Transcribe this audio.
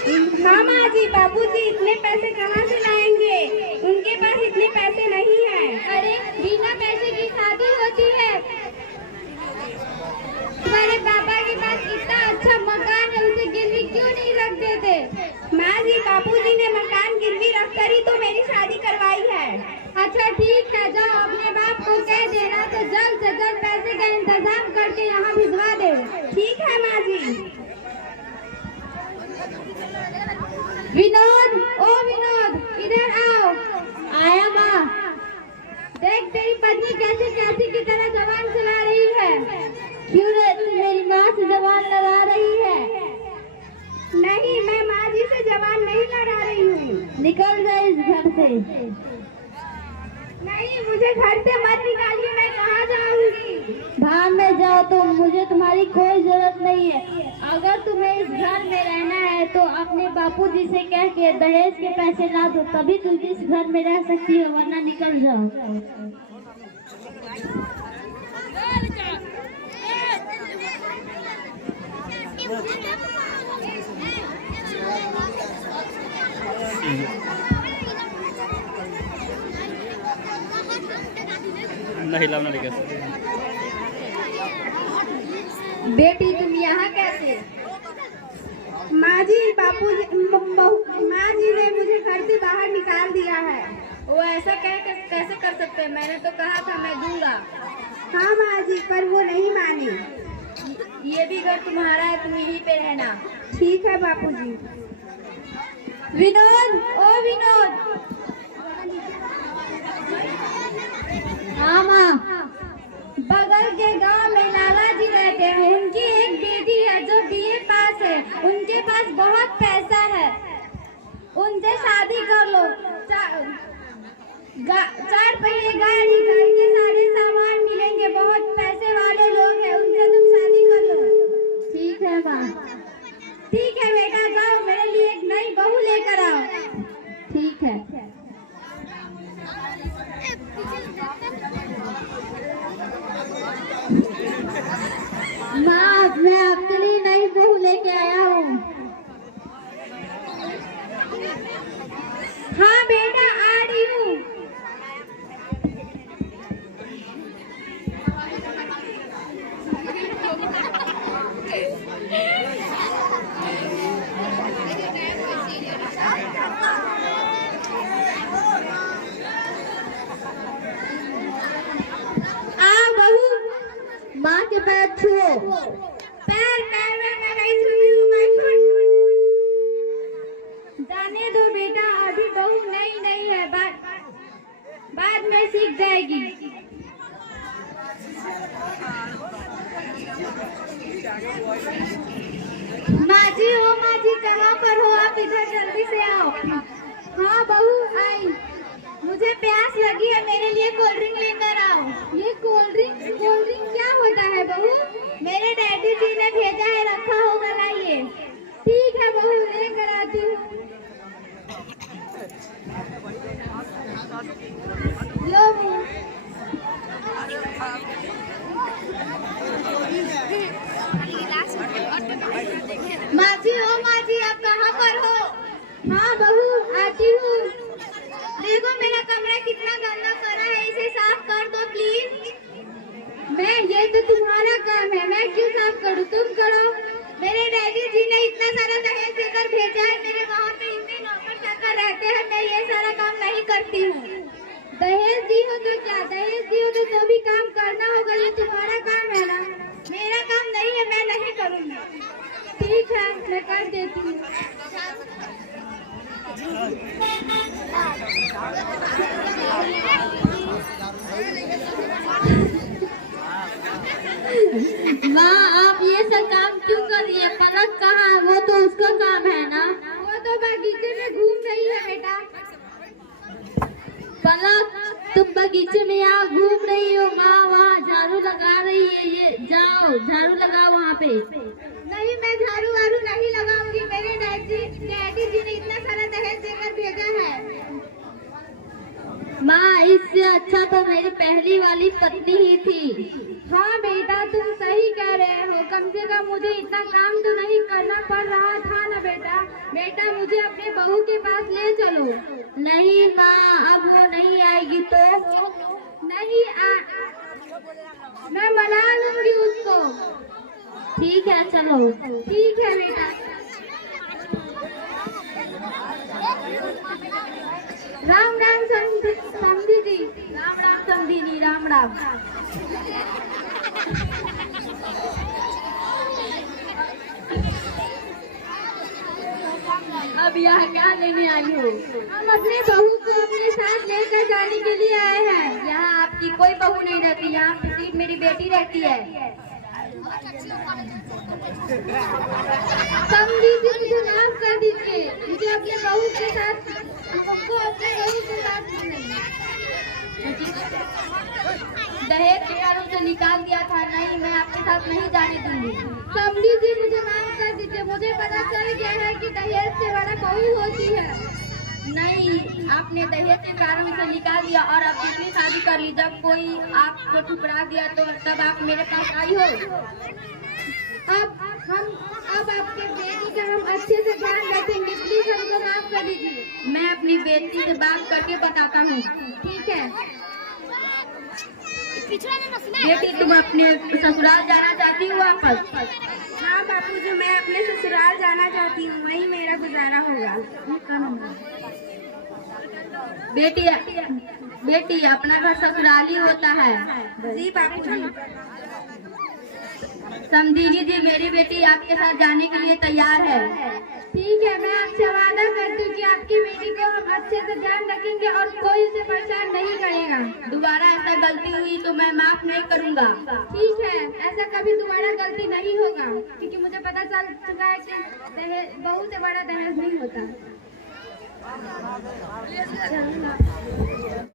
हाँ माँ जी, बाबूजी इतने पैसे कहाँ से लाएंगे? उनके पास इतने पैसे नहीं है। अरे बिना पैसे की शादी होती है? तुम्हारे पापा के पास इतना अच्छा मकान है, उसे गिरवी क्यों नहीं रख देते? माँ जी, बाबूजी ने मकान गिरवी रख कर ही तो मेरी शादी करवाई है। अच्छा ठीक है, जाओ अपने बाप को कह देना तो जल्द से जल्द पैसे का इंतजाम करके यहाँ भिजवा दे। ठीक है माँ जी। विनोद, ओ विनोद, इधर आओ। आया माँ। देख तेरी पत्नी कैसे कैसी की तरह जबान चला रही है। क्यों रे, तू मेरी माँ से जबान लड़ा रही है? नहीं, मैं माँ जी से जबान नहीं लड़ा रही हूँ। निकल जा इस घर से। नहीं, मुझे घर से मत निकालिए, मैं कहाँ जाऊंगी? भाग में जाओ तो मुझे तुम्हारी कोई जरूरत नहीं है। अगर तुम्हें इस घर में रहना है तो अपने बापूजी से कह के दहेज के पैसे ला दो, तभी तुम इस घर में रह सकती हो, वरना निकल जाओ। नहीं लाना लेके बेटी तुम यहाँ कैसे? माँ जी, माँ जी ने मुझे घर से बाहर निकाल दिया है। वो ऐसा कैसे कर सकते हैं? मैंने तो कहा था मैं दूंगा। हाँ माँ जी, पर वो नहीं मानी। ये भी घर तुम्हारा है, तुम यहीं पे रहना। ठीक है बापूजी। विनोद, ओ विनोद। हाँ माँ। बगल के गांव में लाला जी रहते हैं, उनकी एक बेटी है जो बीए पास है, उनके पास बहुत पैसा है, उनसे शादी कर लो। चार पहिए गाड़ी, घर के सारे सामान मिलेंगे, बहुत पैसे वाले लोग हैं, उनसे तुम शादी कर लो। ठीक है माँ। ठीक है बेटा, जाओ मेरे लिए एक नई बहू लेकर आओ। ठीक है। माँ, मैं आपके लिए नई बहू लेके आया हूँ। हाँ बेटा, आ रही हूँ। माँ के पैर छुओ। पैर में मैं नहीं छूती हूँ। जाने दो बेटा, अभी बहू नहीं है, बाद में सीख जाएगी। माँ जी कहाँ पर हो आप? इधर जल्दी से आओ। हाँ बहू आई। मुझे प्यास लगी है, मेरे लिए कोल्ड ड्रिंक लेकर आओ। ये कोल्ड ड्रिंक क्या होता है बहू? मेरे डैडी जी ने भेजा है, रखा होगा, लाइए। ठीक है बहू, लेकर आती हूँ। लो माँ जी आप कहाँ पर हो? हाँ बहू आती हूँ। देखो मेरा कमरा कितना गंदा पड़ा है, इसे साफ कर दो प्लीज। ये तो तुम्हारा काम है, मैं क्यों साफ करूँ, तुम करो। मेरे डैडी जी ने इतना सारा दहेज देकर भेजा है, मेरे वहाँ पे इतने नौकर चाकर रहते हैं, मैं ये सारा काम नहीं करती हूँ। दहेज दी हो तो क्या, दहेज दी हो तो जो भी काम करना होगा, ये तुम्हारा काम है ना, मेरा काम नहीं है, मैं नहीं करूँगी। ठीक है, मैं कर देती हूँ। माँ, आप ये सब काम क्यों कर रही है? पलक कहाँ है? वो तो उसका काम है ना। वो तो बगीचे में घूम रही है बेटा। पलक, तुम बगीचे में यहाँ घूम रही हो, माँ वहाँ झाड़ू लगा रही है, ये जाओ झाड़ू लगाओ वहाँ पे। नहीं, मैं झाड़ू वाड़ू नहीं लगाऊंगी, मेरे डैडी जी ने इतना सारा दहेज देकर भेजा है। माँ, इससे अच्छा तो मेरी पहली वाली पत्नी ही थी। हाँ बेटा, तुम सही कह रहे हो, कम से कम मुझे इतना काम तो नहीं करना पड़ रहा था ना बेटा। बेटा मुझे अपने बहू के पास ले चलो। नहीं माँ, अब वो नहीं आएगी तो? नहीं मैं मना लूंगी उसको। ठीक है चलो। ठीक है बेटा। राम राम समधी जी। राम राम समधी, राम राम। अब यहाँ क्या लेने आई हो? हम अपने बहू को अपने साथ लेकर जाने के लिए आए हैं। यहाँ आपकी कोई बहू नहीं रहती, यहाँ पे सिर्फ मेरी बेटी रहती है। समधी जी मुझे माफ कर दीजिए, मुझे अपने बहू के साथ हमको अपने बहू के साथ दहेज के कारण से निकाल दिया था। नहीं, मैं आपके साथ नहीं जाने दूंगी। समधी जी मुझे माफ कर दीजिए, मुझे पता चल गया है कि दहेज से बड़ा बहू होती है। नहीं, आपने दहेज के कारण से निकाल दिया और अब दूसरी शादी कर ली। जब कोई आपको ठुकरा दिया तो तब आप मेरे पास आई हो। अब आपके बेटी का हम अच्छे से ध्यान रखेंगे, प्लीज हमको माफ कर दीजिए। मैं अपनी बेटी से बात करके बताता हूँ। ठीक है। बेटी, तुम अपने ससुराल जाना चाहती हो वापस? हाँ बापूजी, मैं अपने ससुराल जाना चाहती हूँ, वहीं मेरा गुजारा होगा। बेटी अपना घर ससुराल ही होता है। जी बापूजी। समझीनी जी, मेरी बेटी आपके साथ जाने के लिए तैयार है। ठीक है, मैं आपसे वादा करती हूँ कि आपकी बेटी को हम अच्छे से ध्यान रखेंगे और कोई उसे परेशान नहीं करेगा। दोबारा ऐसा गलती हुई तो मैं माफ नहीं करूँगा। ठीक है, ऐसा कभी दोबारा गलती नहीं होगा, क्योंकि मुझे पता चल चुका है कि बहू से बड़ा दहेज नहीं होता।